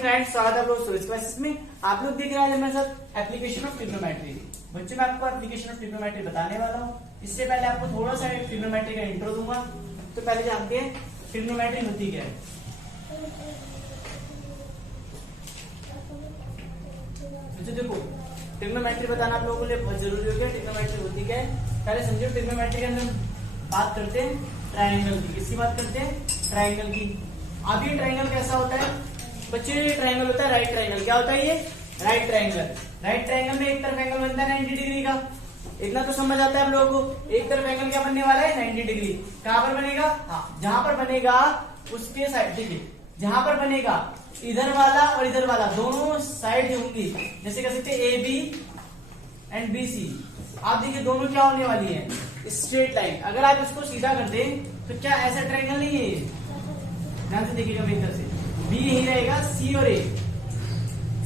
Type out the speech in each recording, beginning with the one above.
Friends, स्वागत है आप लोग सूरज क्लासेस में। आप लोग देख रहे हैं मेरे साथ एप्लीकेशन ऑफ ट्रिग्नोमेट्री। बच्चों मैं आपको एप्लीकेशन ऑफ ट्रिग्नोमेट्री बताने वाला हूँ। इससे पहले आपको थोड़ा सा ट्रिग्नोमेट्री का इंट्रो दूंगा। तो पहले जानते हैं ट्रिग्नोमेट्री होती क्या है। तो देखो, ट्रिग्नोमेट्री बताना आप लोगों के लिए बहुत जरूरी हो गया। ट्रिग्नोमेट्री होती क्या है पहले समझो। ट्रिग्नोमेट्री के अंदर बात करते हैं ट्राइंगल की। किसकी बात करते हैं? ट्राइंगल की। अब ये ट्राइंगल कैसा होता है बच्चे? ये ट्राइंगल होता है राइट ट्राइंगल। क्या होता है ये? Right triangle. राइट ट्राइंगल में एक तरफ एंगल बनता है 90 डिग्री का। इतना तो समझ आता है आप लोगों को। एक तरफ एंगल क्या बनने वाला है? 90 डिग्री। कहां पर बनेगा? हाँ, जहां पर बनेगा उसके साइड, देखिए जहां पर बनेगा इधर वाला और इधर वाला दोनों साइड होंगी। जैसे कह सकते A B and B C. आप देखिए दोनों क्या होने वाली है? Straight line. अगर आप इसको सीधा कर दें तो क्या ऐसा ट्राइंगल नहीं है ये? ध्यान से देखिएगा बेहतर से। बी ही रहेगा, सी और ए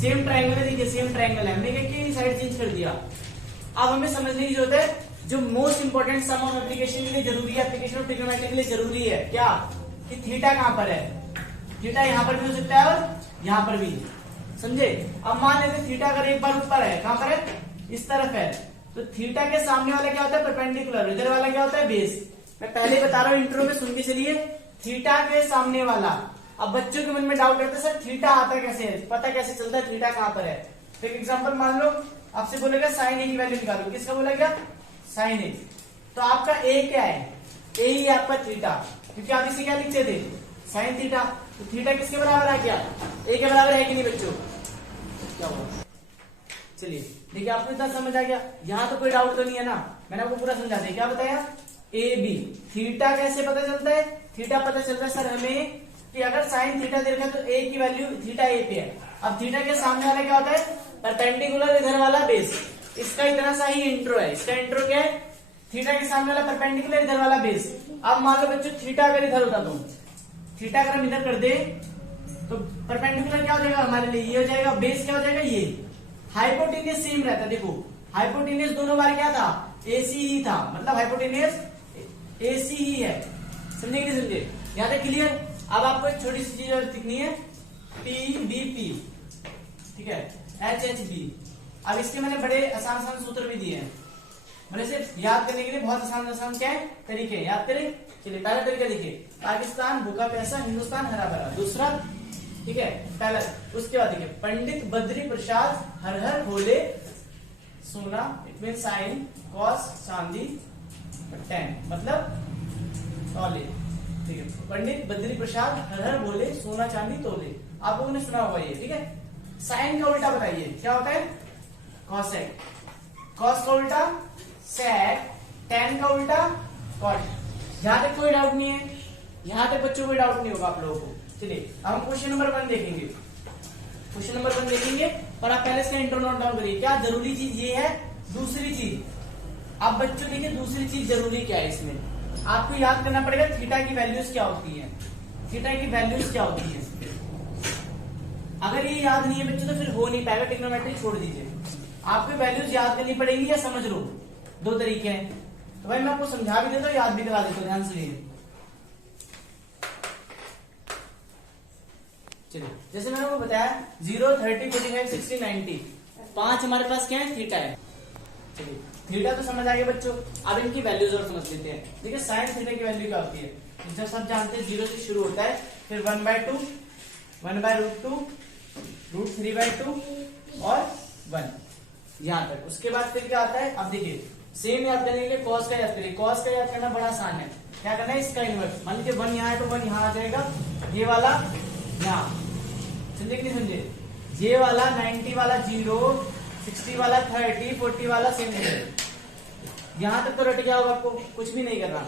सेम ट्राइंगल है। देखिए सेम ट्राइंगल है, हमने क्या साइड चेंज कर दिया। अब हमें समझने की जरूरत है जो most important sum of application के लिए जरूरी है, एप्लीकेशन ऑफ ट्रिग्नोमेट्री के लिए जरूरी है क्या? कि थीटा कहां पर है। थीटा यहां पर भी हो सकता है और यहां पर भी, समझे। अब मान लेते थीटा अगर एक बार ऊपर है, कहां पर है? इस तरफ है। तो थीटा के सामने वाला क्या होता है? परपेंडिकुलर। इधर वाला क्या होता है? बेस। मैं पहले बता रहा हूं, इंट्रो में सुन के चलिए। थीटा के सामने वाला। अब बच्चों के मन में डाउट रहता है सर थीटा आता कैसे है, पता कैसे चलता है थीटा कहां पर है? तो एक एग्जांपल मान लो, आपसे बोलेगा साइन ए की वैल्यू निकालो। किसका बोलेगा? साइन ए। तो आपका ए क्या है? ए ही आपका थीटा, क्योंकि आप इसे क्या लिखते थे? Sine theta. तो थीटा किसके बराबर आ गया? ए के बराबर है कि नहीं बच्चों? क्या हुआ? चलिए देखिए, आपको इतना समझ आ गया। यहां तो कोई डाउट तो नहीं है ना? मैंने आपको पूरा समझा दिया। क्या बताया? A B. थीटा कैसे पता चलता है? थीटा पता चलता है सर हमें कि अगर साइन थीटा दे रखा है तो ए की वैल्यू थीटा ए पे है। अब थीटा के सामने वाला क्या होता है? परपेंडिकुलर, इधर वाला बेस। इसका इतना सा ही इंट्रो है। इसका इंट्रो क्या है? थीटा के सामने वाला परपेंडिकुलर, इधर वाला बेस। अब मान लो बच्चों थीटा अगर इधर होता तो थीटा अगर हम इधर कर दे तो परपेंडिकुलर क्या हो जाएगा हमारे लिए? ये हो जाएगा। बेस क्या हो जाएगा? ये। हाइपोटेनियस सेम रहता है। देखो हाइपोटेनियस दोनों बार क्या था? एसी ही था। मतलब हाइपोटेनियस एसी ही है। समझे कि नहीं समझे? यहां तक क्लियर? अब आपको एक छोटी सी चीज और दिखनी है, पी बी पी, ठीक है, एच एच बी। अब इसके मैंने बड़े आसान आसान सूत्र भी दिए हैं। मैंने सिर्फ याद करने के लिए बहुत आसान आसान क्या है तरीके याद करें। चलिए पहला तरीका देखिए, पाकिस्तान भूखा प्यासा, हिंदुस्तान हरा भरा। दूसरा, ठीक है, पहला। उसके बाद देखिए, पंडित बद्री प्रसाद हर हर भोले सोना, इट मीन साइन कॉस चांदी 10, मतलब तौले। ठीक है, पंडित बद्री प्रसाद हर हर बोले सोना चांदी तोले। आप लोगों ने सुना होगा ये, ठीक है। साइन का उल्टा बताइए क्या होता है? कॉसेक। कॉस का उल्टा सेक। टेन का उल्टा कॉट। यहां तक कोई डाउट नहीं है? यहां तक बच्चों कोई डाउट नहीं होगा आप लोगों को। चलिए अब हम क्वेश्चन नंबर 1 देखेंगे। क्वेश्चन नंबर 1 देखेंगे और आप पहले इसका इंट्रो नोट डाउन करिए। क्या जरूरी चीज ये है? दूसरी चीज, आप बच्चों देखिए दूसरी चीज जरूरी क्या है इसमें? आपको याद करना पड़ेगा थीटा की वैल्यूज क्या होती है। थीटा की वैल्यूज क्या होती है? अगर ये याद नहीं है बच्चों तो फिर हो नहीं पाएगा। ट्रिग्नोमेट्री छोड़ दीजिए। आपको वैल्यूज याद करनी पड़ेगी या समझ लो। दो तरीके हैं। तो भाई मैं आपको समझा भी देता हूँ, याद भी करा देता हूँ। ध्यान से लिए। चलिए जैसे मैंने आपको बताया 0, 30, 45, 60, 90 5 हमारे पास क्या है? थीटा है। चलिए थीटा तो समझ आ गया बच्चों। अब इनकी वैल्यूज और समझ लेते हैं। देखिए साइन थीटा की वैल्यू क्या होती है? जब सब जानते हैं 0 से शुरू होता है, फिर 1/2, 1/√2, √3/2 और 1 यहां तक। उसके बाद फिर क्या आता है? अब देखिए सेम याद करने के लिए कॉस का याद करिए। कॉस का याद करना बड़ा आसान है। क्या करना है? इसका इनवर्स। मान लीजिए 1 यहाँ है तो 1 यहाँ आ जाएगा। ये वाला यहाँ, समझे कि नहीं समझे? ये वाला 90 वाला 0, 60 वाला 30, 40 वाला 70। यहां तक तो रट गया होगा, आपको कुछ भी नहीं करना।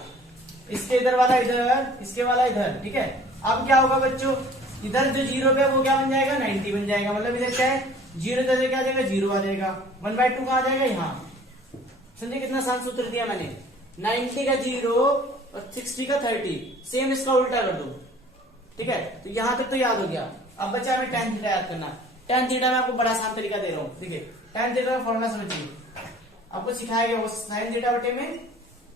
इसके इधर वाला इधर, इसके वाला इधर, ठीक है। अब क्या होगा बच्चों? इधर जो 0 पे वो क्या बन जाएगा? 90 बन जाएगा। मतलब इधर क्या है? 0 इधर क्या आ जाएगा? 0 आ जाएगा। 1/2 कहां आ जाएगा? यहाँ। समझे कितना आसान सूत्र दिया मैंने? 90 का 0 और 60 का 30, सेम इसका उल्टा कर दो, ठीक है। तो यहां तक तो याद हो गया। अब बच्चा हमें tan थीटा याद करना। tan थीटा में आपको बड़ा आसान तरीका दे रहा हूं। देखिए tan थीटा का फॉर्मूला समझिए। आपको सिखाया गया वो साइन थीटा बटे में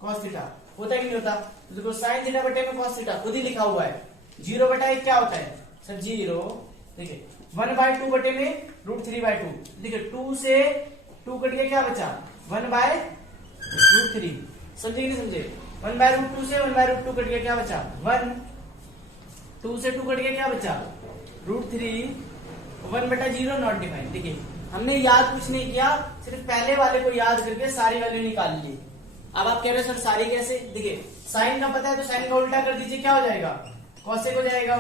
कॉस थीटा होता है कि नहीं होता? तो देखो साइन थीटा बटे में कॉस थीटा खुद ही लिखा हुआ है। 0/1 क्या होता है सर? 0। देखिए 1/2 बटे में √3/2। देखिए 2 से 2 कट गया, क्या बचा 1/√3। समझे कि नहीं समझे? 1/√2 से 1/√2 कट गया, क्या बचा 1। 2 से 2 कट गया, क्या बचा √3। 1/0 नॉट डिफाइंड। देखिए हमने याद कुछ नहीं किया, सिर्फ पहले वाले को याद करके सारी वैल्यू निकाल ली। अब आप कह रहे हैं सर सारी कैसे? देखिए साइन का पता है तो साइन का उल्टा कर दीजिए, क्या हो जाएगा कॉसेक हो जाएगा।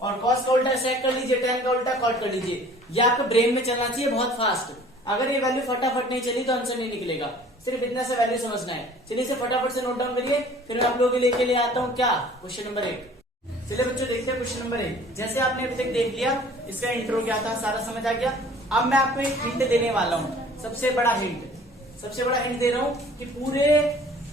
और कॉस का उल्टा सेक कर लीजिए, टेन का उल्टा कॉट कर लीजिए। ये आपके ब्रेन में चलना चाहिए बहुत फास्ट। अगर ये वैल्यू फटाफट नहीं चली तो आंसर नहीं निकलेगा। सिर्फ इतना सा वैल्यू समझना है। चलिए इसे फटाफट से नोट डाउन करिए, फिर मैं आप लोगों के लिए आता हूँ क्या क्वेश्चन नंबर 1। चलिए बच्चों देखते हैं क्वेश्चन नंबर 1। जैसे आपने अभी तक देख लिया, इसका इंट्रो क्या था, सारा समझ आ गया। अब मैं आपको एक हिंट देने वाला हूँ, सबसे बड़ा हिंट दे रहा हूँ कि पूरे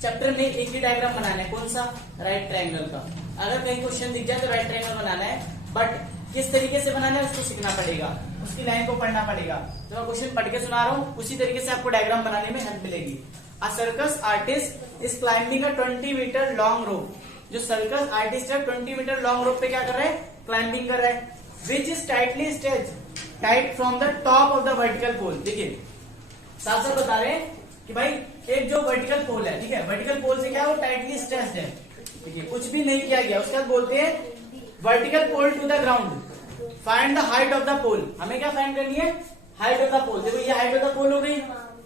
चैप्टर में एक ही डायग्राम बनाना है। कौन सा? राइट ट्रायंगल का। अगर कहीं क्वेश्चन दिख जाए तो राइट ट्रायंगल बनाना है, बट किस तरीके से बनाना है उसको सीखना पड़ेगा, उसकी लाइन को पढ़ना पड़ेगा। तो मैं क्वेश्चन पढ़ के सुना रहा हूँ, उसी तरीके से आपको डायग्राम बनाने में हेल्प मिलेगी। A circus artist is climbing a 20 metre long rope. जो सर्कस आर्टिस्ट है 20 मीटर लॉन्ग रोप पे क्या कर रहा है? क्लाइंबिंग कर रहा है। Which is tightly stretched tight from the top of the vertical pole. देखिए साफ साफ बता रहे हैं कि भाई एक जो वर्टिकल पोल है, ठीक है, वर्टिकल पोल से क्या है वो टाइटली स्ट्रेच्ड है। देखिए कुछ भी नहीं किया गया। उसके बाद बोलते हैं vertical pole to the ground, find the height of the pole. हमें क्या फाइंड करनी है? Height of the pole. देखो ये हाइट ऑफ द पोल हो गई,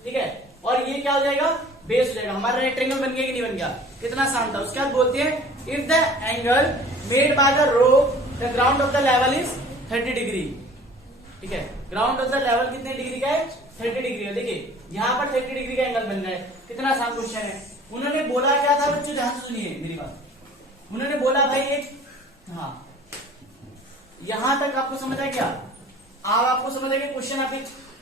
ठीक है, और ये क्या हो जाएगा? बेस हो जाएगा। हमारा रेक्टेंगल बन गया कि नहीं बन गया? कितना आसान था। उसके बाद बोलते हैं if the angle made by the rope the ground of the level is 30 degree. ठीक है, ग्राउंड ऑफ द लेवल कितने डिग्री का है? 30 डिग्री है। देखिए यहाँ पर 30 डिग्री का एंगल बन रहा है। कितना आसान क्वेश्चन है। उन्होंने बोला क्या था बच्चों, ध्यान से सुनिए मेरी बात। उन्होंने बोला भाई एक, हाँ यहां तक आपको समझ आ गया। अब आपको समझ आ गया क्वेश्चन। आप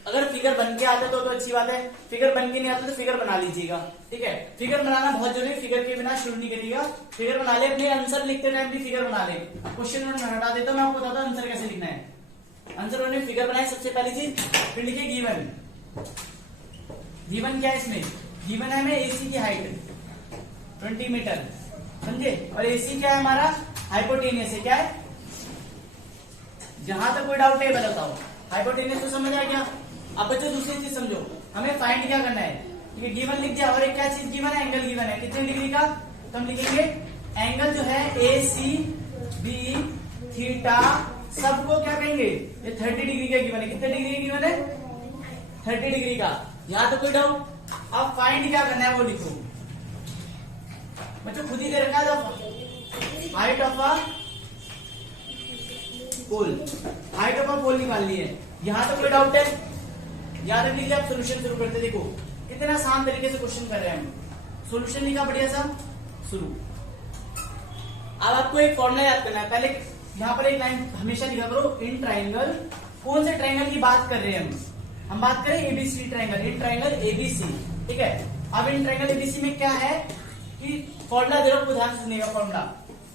अगर फिगर बन के आते तो अच्छी बात है, फिगर बन के नहीं आते तो फिगर बना लीजिएगा, ठीक है। फिगर बनाना बहुत जरूरी है, फिगर के बिना शुरू नहीं करिएगा। फिगर बना ले, अपने आंसर लिखते टाइम भी फिगर बना ले। क्वेश्चन में हटा देता हूं, मैं आपको बताता हूं आंसर कैसे लिखना है। आंसर उन्होंने फिगर बनाई। सबसे पहली चीज फिर लिखिए गिवन। गिवन क्या है इसमें? गिवन है हमें एसी की हाइट 20 मीटर, समझे, और एसी क्या है हमारा? हाइपोटेनियस है। क्या है? जहां तक कोई डाउट है बताओ। हाइपोटेनियस तो समझ आ गया। अब बच्चों दूसरी चीज समझो, हमें फाइंड क्या करना है? ठीक है, गिवन लिख दिया। और एक क्या चीज गिवन है? एंगल गिवन है। कितने डिग्री का? तो हम लिखेंगे एंगल जो है ए सी बी थीटा, सबको क्या कहेंगे? ये 30 डिग्री का गिवन है। कितने डिग्री का गिवन है? 30 डिग्री का। यहां तो कोई डाउट? अब फाइंड क्या करना है वो लिखो बच्चों, खुद ही दे रखा है। Height of a pole, height of a pole निकालनी है। यहां तो कोई डाउट है? याद रख लीजिए। आप सोल्यूशन शुरू करते, देखो कितना आसान तरीके से क्वेश्चन कर रहे हैं हम। सोल्यूशन लिखा बढ़िया सा, शुरू। अब आपको एक फॉर्मूला याद करना है। पहले यहाँ पर एक लाइन हमेशा लिखा करो, इन ट्राइंगल। कौन से ट्राइंगल की बात कर रहे हैं हम बात करें ABC triangle, in triangle ABC, ठीक है। अब इन ट्राइंगल एबीसी में क्या है कि फॉर्मूला दे रहा हूं, ध्यान से सुनिएगा।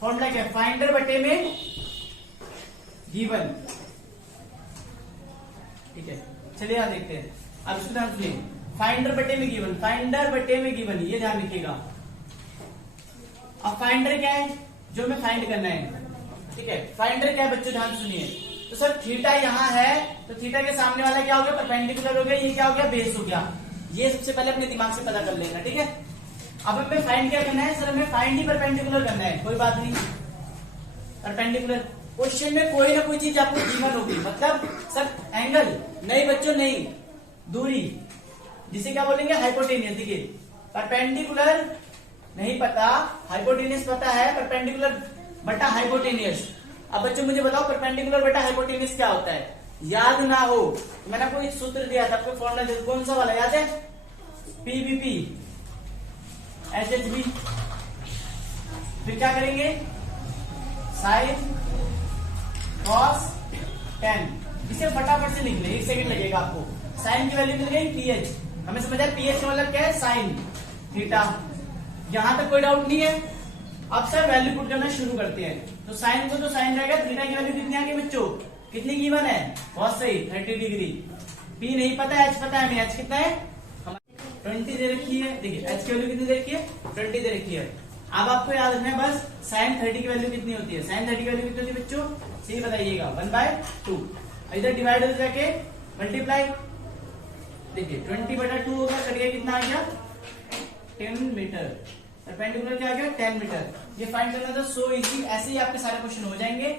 फॉर्मूला क्या है? फाइंडर बटे में गिवन, ठीक है। चलिए यहां देखते हैं। अब इसको ध्यान सुनिए, फाइंडर बटे में गिवन, फाइंडर बटे में गिवन, ये ध्यान रखिएगा। अब फाइंडर क्या है? जो हमें फाइंड करना है, ठीक है। फाइंडर क्या है बच्चों? ध्यान सुनिए। तो सर थीटा यहाँ है, तो थीटा के सामने वाला क्या हो गया? परपेंडिकुलर हो गया। ये क्या हो गया? बेस हो गया। ये सबसे पहले अपने दिमाग से पता कर लेना, ठीक है। अब हमें फाइंड क्या करना है? सर हमें फाइंड ही परपेंडिकुलर करना है। कोई बात नहीं, परपेंडिकुलर। क्वेश्चन में कोई ना कोई चीज आपको गिवन होगी, मतलब सर एंगल नहीं बच्चों, नहीं, दूरी, जिसे क्या बोलेंगे? हाइपोटेनियस। देखिए परपेंडिकुलर नहीं पता, हाइपोटेनियस पता है। परपेंडिकुलर बटा हाइपोटेनियस। अब बच्चों मुझे बताओ परपेंडिकुलर बटा हाइपोटेनियस क्या होता है? याद ना हो तो मैंने आपको एक सूत्र दिया था, आपको फॉर्मूला। कौन सा वाला याद है? पीवीपी एचएचबी। फिर क्या करेंगे? Sine cos tan. इसे फटाफट से लिख ले, 1 सेकंड लगेगा आपको। साइन की वैल्यू मिल गई पीएच, हमें समझ आया। पीएच का मतलब क्या है? Sine theta. यहां तक कोई डाउट नहीं है। अब सर वैल्यू पुट करना शुरू करते हैं। तो साइन को तो साइन रहेगा, थीटा की वैल्यू कितनी आ गई बच्चों? कितनी गिवन है? बहुत सही, 30 डिग्री। पी नहीं पता है, एच पता है हमें। एच कितना है? 20 दे रखी है। देखिए एच की वैल्यू कितनी दे रखी है? 20 दे रखी है। अब आपको याद रखना है बस साइन 30 की वैल्यू कितनी होती है? साइन 30 की वैल्यू कितनी होती है बच्चों? सही बताइएगा, 1/2। इधर डिवाइड हो जाके मल्टीप्लाई, देखिए 20/2 हो गया, कट गया कितना आ गया 10 मीटर, परपेंडिकुलर क्या आ गया 10 मीटर। ये फाइंड करना था, सो इजी। ऐसे ही आपके सारे क्वेश्चन हो जाएंगे,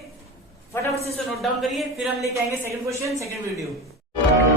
फटाफट से इसको नोट डाउन करिए, फिर हम लेके आएंगे सेकंड क्वेश्चन सेकंड वीडियो।